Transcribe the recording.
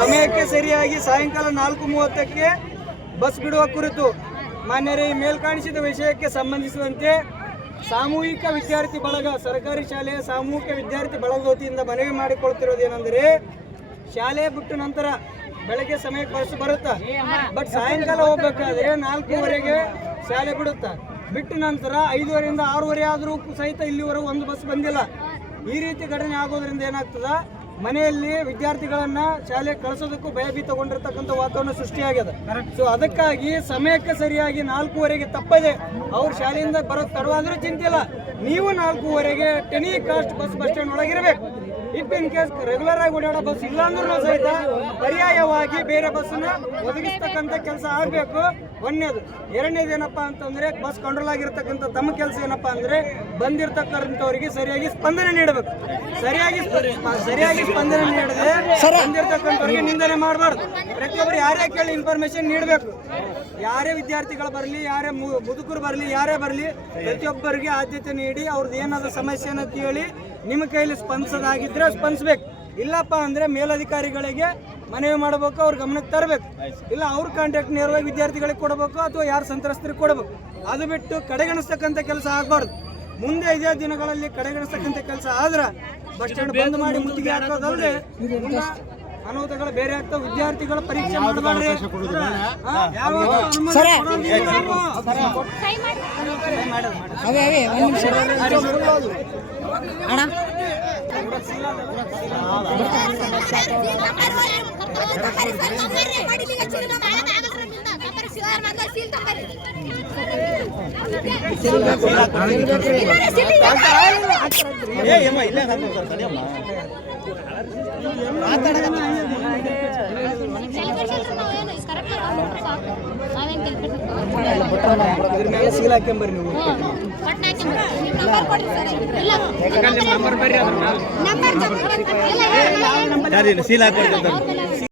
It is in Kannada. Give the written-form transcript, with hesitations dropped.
ಸಮಯಕ್ಕೆ ಸರಿಯಾಗಿ ಸಾಯಂಕಾಲ 4:30ಕ್ಕೆ ಬಸ್ ಬಿಡುವ ಕುರಿತು ಮಾನ್ಯರೇ, ಈ ಮೇಲ್ಕಾಣಿಸಿದ ವಿಷಯಕ್ಕೆ ಸಂಬಂಧಿಸಿದಂತೆ ಸಾಮೂಹಿಕ ವಿದ್ಯಾರ್ಥಿ ಬಳಗ, ಸರ್ಕಾರಿ ಶಾಲೆಯ ಸಾಮೂಹಿಕ ವಿದ್ಯಾರ್ಥಿ ಬಳಗದ ವತಿಯಿಂದ ಮನವಿ ಮಾಡಿಕೊಳ್ತಿರೋದೇನೆಂದರೆ, ಶಾಲೆ ಬಿಟ್ಟ ನಂತರ ಬೆಳಗ್ಗೆ ಸಮಯಕ್ಕೆ ಬಸ್ ಬರುತ್ತಾ, ಬಟ್ ಸಾಯಂಕಾಲ ಹೋಗ್ಬೇಕಾದ್ರೆ 4:30ಗೆ ಶಾಲೆ ಬಿಡುತ್ತಾ. ಬಿಟ್ಟ ನಂತರ 5:30ರಿಂದ 6:30 ಆದರೂ ಸಹಿತ ಇಲ್ಲಿವರೆಗೂ ಒಂದು ಬಸ್ ಬಂದಿಲ್ಲ. ಈ ರೀತಿ ಘಟನೆ ಆಗೋದ್ರಿಂದ ಏನಾಗ್ತದ, ಮನೆಯಲ್ಲಿ ವಿದ್ಯಾರ್ಥಿಗಳನ್ನ ಶಾಲೆಗೆ ಕಳಿಸೋದಕ್ಕೂ ಭಯಭೀತಗೊಂಡಿರ್ತಕ್ಕಂಥ ವಾತಾವರಣ ಸೃಷ್ಟಿಯಾಗಿದೆ. ಸೊ ಅದಕ್ಕಾಗಿ ಸಮಯಕ್ಕೆ ಸರಿಯಾಗಿ 4:30ಗೆ ತಪ್ಪದೆ ಅವ್ರ ಶಾಲೆಯಿಂದ ಬರೋದು ತಡವಾದ್ರೂ ಚಿಂತೆ ಇಲ್ಲ, ನೀವು 4:30ಗೆ ಟೆನಿ ಕಾಸ್ಟ್ ಬಸ್ ಸ್ಟ್ಯಾಂಡ್ ಒಳಗಿರಬೇಕು. ಇಫ್ ಇನ್ ಕೇಸ್ ರೆಗ್ಯುಲರ್ ಆಗಿ ಓಡಾಡೋ ಬಸ್ ಇಲ್ಲ ಅಂದ್ರೂ ಸಹಿತ ಪರ್ಯಾಯವಾಗಿ ಬೇರೆ ಬಸ್ಸನ್ನ ಒದಗಿಸ್ತಕ್ಕಂಥ ಕೆಲಸ ಆಗಬೇಕು. ಒಂದನೇದು. ಎರಡನೇದು ಏನಪ್ಪಾ ಅಂತಂದ್ರೆ, ಬಸ್ ಕಂಟ್ರೋಲ್ ಆಗಿರ್ತಕ್ಕಂಥ ತಮ್ಮ ಕೆಲಸ ಏನಪ್ಪಾ ಅಂದ್ರೆ, ಬಂದಿರತಕ್ಕಂಥವ್ರಿಗೆ ಸರಿಯಾಗಿ ಸ್ಪಂದನೆ ನೀಡಬೇಕು. ಸರಿಯಾಗಿ ಸ್ಪಂದನೆ ನೀಡದೆ ಬಂದಿರತಕ್ಕಂಥವ್ರಿಗೆ ನಿಂದನೆ ಮಾಡಬಾರ್ದು. ಪ್ರತಿಯೊಬ್ಬರು ಯಾರೇ ಕೇಳಿ ಇನ್ಫಾರ್ಮೇಶನ್ ನೀಡಬೇಕು. ಯಾರೇ ವಿದ್ಯಾರ್ಥಿಗಳು ಬರಲಿ, ಯಾರೇ ಮುದುಕರು ಬರಲಿ, ಯಾರೇ ಬರಲಿ, ಪ್ರತಿಯೊಬ್ಬರಿಗೆ ಆದ್ಯತೆ ನೀಡಿ ಅವ್ರದ್ದು ಏನಾದರೂ ಸಮಸ್ಯೆ ಅಂತ ಹೇಳಿ ನಿಮ್ಮ ಕೈಲಿ ಸ್ಪಂದಿಸೋದಾಗಿದ್ರೆ ಸ್ಪಂದಿಸ್ಬೇಕು. ಇಲ್ಲಪ್ಪ ಅಂದರೆ ಮೇಲಧಿಕಾರಿಗಳಿಗೆ ಮನವಿ ಮಾಡಬೇಕು, ಅವ್ರ ಗಮನಕ್ಕೆ ತರಬೇಕು. ಇಲ್ಲ ಅವ್ರ ಕಾಂಟ್ಯಾಕ್ಟ್ ನೇರವಾಗಿ ವಿದ್ಯಾರ್ಥಿಗಳಿಗೆ ಕೊಡಬೇಕು ಅಥವಾ ಯಾರು ಸಂತ್ರಸ್ತರಿಗೆ ಕೊಡಬೇಕು. ಅದು ಬಿಟ್ಟು ಕಡೆಗಣಿಸ್ತಕ್ಕಂಥ ಕೆಲಸ ಆಗಬಾರ್ದು. ಮುಂದೆ ಇದೇ ದಿನಗಳಲ್ಲಿ ಕಡೆಗಣಿಸ್ತಕ್ಕಂಥ ಕೆಲಸ ಆದ್ರೆ ಬಸ್ ಸ್ಟ್ಯಾಂಡ್ ಬಂದ್ ಮಾಡಿ ಮುತ್ತಿಗೆ ಹಾಕೋದಲ್ಲದೆ ಅನಾಹುತಗಳು ಬೇರೆ ಆಗ್ತಾವೆ. ವಿದ್ಯಾರ್ಥಿಗಳ ಪರೀಕ್ಷೆ ಮಾಡಬಾರ್ದು. ಸೀಲ್ ಹಾಕೊಂಬರ್ರಿ ನೀವು. ಸೀಲ್ ಹಾಕಿ